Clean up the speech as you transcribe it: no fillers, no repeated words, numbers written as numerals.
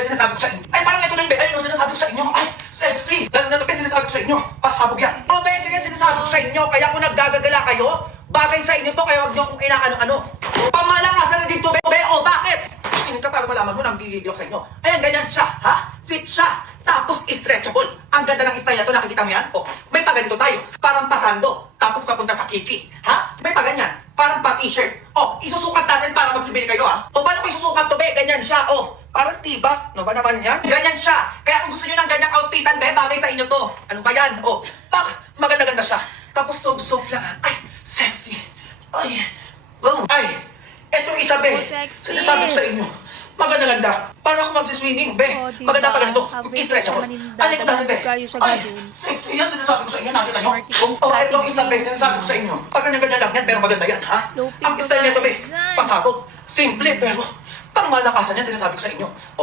be, sinasabi ko sa inyo. Ay, parang ito lang, be. Ayun ang sinasabi ko sa inyo. Ay, sexy. Lalo na ito, be, sinasabi ko sa inyo. Pasabog yan. Oh, be, ito yan sinasabi ko sa inyo. Kaya kung naggagagala kayo, bagay sa inyo to, kaya huwag niyo kung inaano-ano. Pamalakasan na dito, be. Be, oh, bakit? Tingin ka para malaman mo nang gigigil sa inyo. Ayan, ganyan siya, ha? Fit siya. Tapos, stretchable. Ang ganda ng style na to, nakikita mo yan? Oh, may paganito tayo. Parang pasando. Tapos papunta sa kiki. Ha? May paganyan. Parang pa-t-shirt. Oh, isusukat natin para magsibili kayo, ha? O, paano ko isusukat to, be? Ganyan siya, oh. Parang tibak. Ano ba naman yan? Ganyan siya. Kaya kung gusto nyo ng ganyang outfitan, be, bagay sa inyo to. Ano ba yan? Oh, maganda-ganda siya. Tapos, soft lang. Ay, sexy. Ay, go. Ay, eto isa, be. Oh, sexy. Sinasabi ko sa inyo. Maganda-ganda. Paano ako magsiswimming, be? Oh, diba? Maganda pa ganito. Habang I-stretchable. maninda, Ano ko dami, be? kayo sa Ay, gawin. sexy yan. Sinasabi ko sa inyo. Nakita nyo? Marketing Oh, etong isa, be. strategy. Sinasabi ko sa inyo. Pag ganyan-ganyan lang yan, pero maganda yan, ha? Low-ping Ang style nito, be. babae dyan. Pasabog. Simple, pero pang malakasan yan. Sinasabi ko sa inyo. Oh,